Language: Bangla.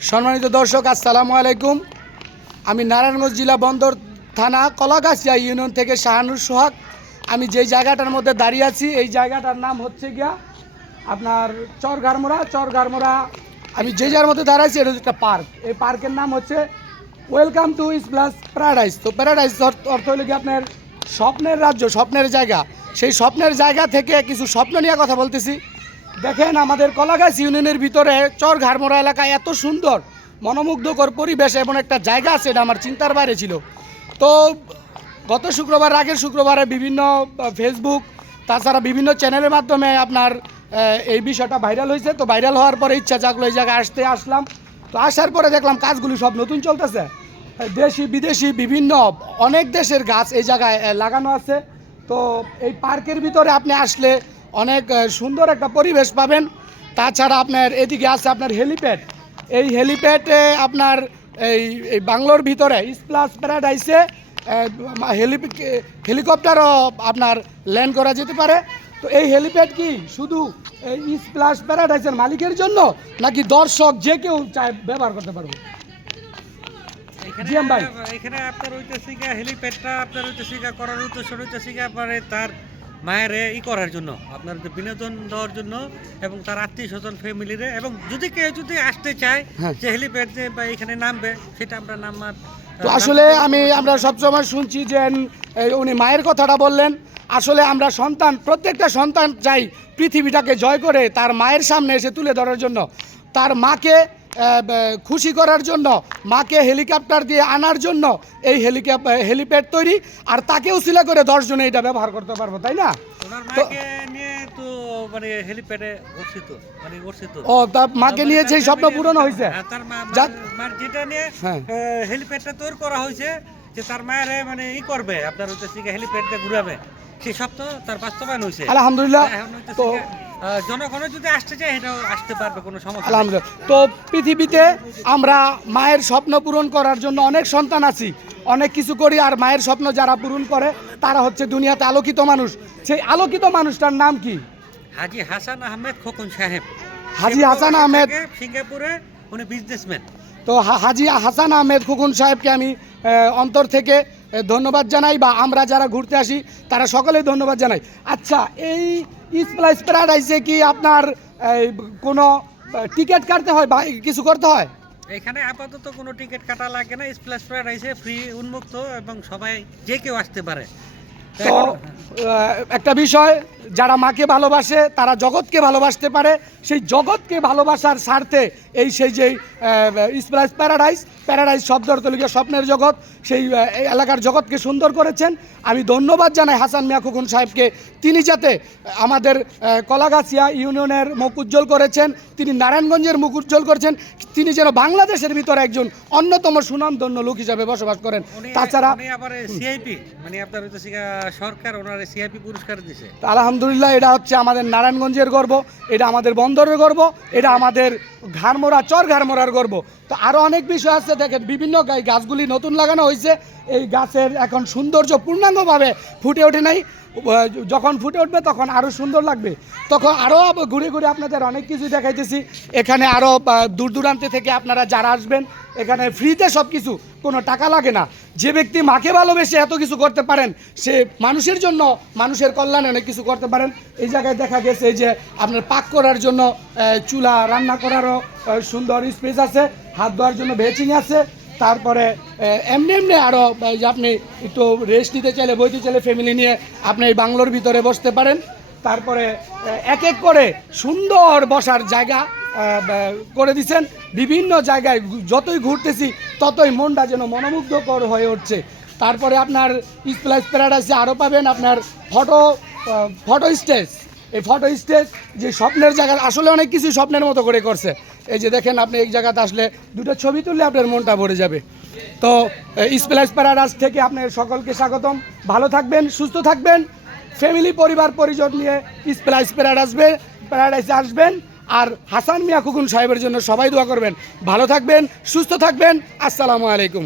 সম্মানিত দর্শক, আসসালামু আলাইকুম। আমি নারায়ণগঞ্জ জেলা বন্দর থানা কলাগাছিয়া ইউনিয়ন থেকে শাহানুর সোহাগ। আমি যেই জায়গাটার মধ্যে দাঁড়িয়ে আছি, এই জায়গাটার নাম হচ্ছে গিয়া আপনার চরগারমোড়া চরগারমোড়া। আমি যে যার মধ্যে দাঁড়াইছি এটা একটা পার্ক। এই পার্কের নাম হচ্ছে welcome to ease plus paradise. তো প্যারাডাইস অর্থ হলো কি আপনার স্বপ্নের রাজ্য, স্বপ্নের জায়গা। সেই স্বপ্নের জায়গা থেকে কিছু স্বপ্ন নিয়ে কথা বলতেছি। দেখেন আমাদের কলাগাছ ইউনিয়নের ভিতরে চর ঘাড়মোড়া এলাকায় এত সুন্দর, মনোমুগ্ধকর পরিবেশ এবং একটা জায়গা আছে, এটা আমার চিন্তার বাইরে ছিল। তো গত শুক্রবার, আগের শুক্রবারে বিভিন্ন ফেসবুক তাছাড়া বিভিন্ন চ্যানেলের মাধ্যমে আপনার এই বিষয়টা ভাইরাল হয়েছে। তো ভাইরাল হওয়ার পরে ইচ্ছা জাগলো, এই জায়গায় আসতে আসলাম। তো আসার পরে দেখলাম কাজগুলি সব নতুন চলতেছে। দেশি, বিদেশি, বিভিন্ন, অনেক দেশের গাছ এই জায়গায় লাগানো আছে। তো এই পার্কের ভিতরে আপনি আসলে অনেক সুন্দর একটা পরিবেশ পাবেন। তাছাড়া আপনার এদিকে আছে আপনার হেলিপ্যাড এই হেলিপ্যাডে আপনার এই এই বাংলোর ভিতরে প্লাস প্যারাডাইসে হেলি হেলিকপ্টারও আপনার ল্যান্ড করা যেতে পারে। তো এই হেলিপ্যাড কি শুধু এই প্লাস প্যারাডাইসের মালিকের জন্য নাকি দর্শক যে কেউ চায় ব্যবহার করতে পারবে? এখানে আপনার হইতেছে হেলিপ্যাডটা আপনার হইতেছে করার উদ্দেশ্য হইতেছে আপনার তার মায়ের ই করার জন্য আপনার বিনোদন দেওয়ার জন্য এবং তার আত্মীয় স্বজন ফ্যামিলিরে এবং যদি কেউ যদি আসতে চায় হ্যাঁ। যে হেলিপ্যাড যে বা এখানে নামবে সেটা আমরা নামার তো আসলে আমি আমরা সবসময় শুনছি যে উনি মায়ের কথাটা বললেন আসলে আমরা সন্তান প্রত্যেকটা সন্তান চাই পৃথিবীটাকে জয় করে তার মায়ের সামনে এসে তুলে ধরার জন্য তার মাকে খুশি করার জন্য মাকে হেলিকপ্টার দিয়ে আনার জন্য এই হেলিকপ হেলিপ্যাড তৈরি আর তাকেও সিলা করে দশজনে এটা ব্যবহার করতে পারব তাই না? ওনার মাকে নিয়ে তো মানে হেলিপ্যাডে মানে উঠছে ও তা মাকে নিয়ে সেই স্বপ্ন পূরণ হয়েছে। হ্যাঁ, তার মা যেটা নিয়ে হ্যাঁ। হেলিপ্যাডটা তৈরি করা হয়েছে যে তার মায়ের মানে ই করবে আপনার হচ্ছে ঘুরাবে। সেই স্বপ্ন তার বাস্তবায়ন হয়েছে। আলহামদুলিল্লাহ। তো জনগণও যদি আসতে চায় এটাও আসতে পারবে কোনো সমস্যা আলহামদুলিল্লাহ। তো পৃথিবীতে আমরা মায়ের স্বপ্ন পূরণ করার জন্য অনেক সন্তান আছি। অনেক কিছু করি আর মায়ের স্বপ্ন যারা পূরণ করে তারা হচ্ছে দুনিয়াতে আলোকিত মানুষ। সেই আলোকিত মানুষটার নাম কি? হাজি হাসান আহমেদ খোকন সাহেব। হাজি হাসান আহমেদ। সিঙ্গাপুরে উনি বিজনেসম্যান তো হাজি হাসান আহমেদ খুকুন সাহেবকে আমি অন্তর থেকে ধন্যবাদ জানাই বা আমরা যারা ঘুরতে আসি, তারা সকলেই ধন্যবাদ জানাই। আচ্ছা এই স্প্লাইস প্যারাডাইসে কি আপনার কোনো টিকিট কাটতে হয় বা কিছু করতে হয়? এখানে আপাতত কোনো টিকিট কাটা লাগে না। স্প্ল্যাশ প্যারাডাইসে ফ্রি উন্মুক্ত এবং সবাই যে কেউ আসতে পারে। তো একটা বিষয় যারা মাকে ভালোবাসে তারা জগৎকে ভালোবাসতে পারে। সেই জগৎকে ভালোবাসার স্বার্থে এই সেই যে স্প্লাইস প্যারাডাইস প্যারাডাইস শব্দ অর্থ স্বপ্নের জগৎ সেই এলাকার জগৎকে সুন্দর করেছেন। আমি ধন্যবাদ জানাই হাসান মিয়া খুকুন সাহেবকে। তিনি যাতে আমাদের কলাগাছিয়া ইউনিয়নের মুখ উজ্জ্বল করেছেন তিনি নারায়ণগঞ্জের মুখ উজ্জ্বল করেছেন তিনি যেন বাংলাদেশের ভিতরে একজন অন্যতম সুনামধন্য লোক হিসাবে বসবাস করেন। তাছাড়া মানে আপনার সরকার ওনার সিআইপি পুরস্কার দিছে। আলহামদুলিল্লাহ, এটা হচ্ছে আমাদের নারায়ণগঞ্জের গর্ব, এটা আমাদের বন্দরের গর্ব, এটা আমাদের ঘাড়মোড়া, চর ঘাড়মোড়ার গর্ব। তো আরও অনেক বিষয় আছে, দেখেন, বিভিন্ন গাছগুলি নতুন লাগানো হয়েছে। এই গাছের এখন সৌন্দর্য পূর্ণাঙ্গভাবে ফুটে ওঠে নাই। যখন ফুটে উঠবে তখন আরও সুন্দর লাগবে। তখন আরও ঘুরে ঘুরে আপনাদের অনেক কিছু দেখাইতেছি। এখানে আরও দূর দূরান্তে থেকে আপনারা যারা আসবেন, এখানে ফ্রিতে সব কিছু কোনো টাকা লাগে না। যে ব্যক্তি মাকে ভালোবেসে এত কিছু করতে পারেন, সে মানুষের জন্য মানুষের কল্যাণে অনেক কিছু করতে পারেন। এই জায়গায় দেখা গেছে যে আপনার পাক করার জন্য চুলা রান্না করারও সুন্দর স্পেস আছে, হাত ধোয়ার জন্য বেচিং আছে, তারপরে এমনি এমনি আরও আপনি একটু রেস্ট নিতে চাইলে, বইতে চাইলে ফ্যামিলি নিয়ে আপনি এই বাংলোর ভিতরে বসতে পারেন। তারপরে এক এক করে সুন্দর বসার জায়গা করে দিচ্ছেন। বিভিন্ন জায়গায় যতই ঘুরতেছি, ততই মনটা যেন মনোমুগ্ধকর হয়ে উঠছে। তারপরে আপনার স্প্লাইস প্যারাডাইসে আরও পাবেন আপনার ফটো ফটো স্টেজ। এই ফটো স্টেজ যে স্বপ্নের জায়গা, আসলে অনেক কিছু স্বপ্নের মতো করে করছে। এই যে দেখেন আপনি এই জায়গাতে আসলে দুটো ছবি তুললে আপনার মনটা ভরে যাবে। তো স্প্লাইস প্যারাডাইস থেকে আপনার সকলকে স্বাগতম। ভালো থাকবেন, সুস্থ থাকবেন। ফ্যামিলি, পরিবার, পরিজন নিয়ে স্প্লাইস প্যারাড আসবে, প্যারাডাইসে আসবেন। আর হাসান মিয়া খুকুন সাহেবের জন্য সবাই দোয়া করবেন। ভালো থাকবেন, সুস্থ থাকবেন। আসসালামু আলাইকুম।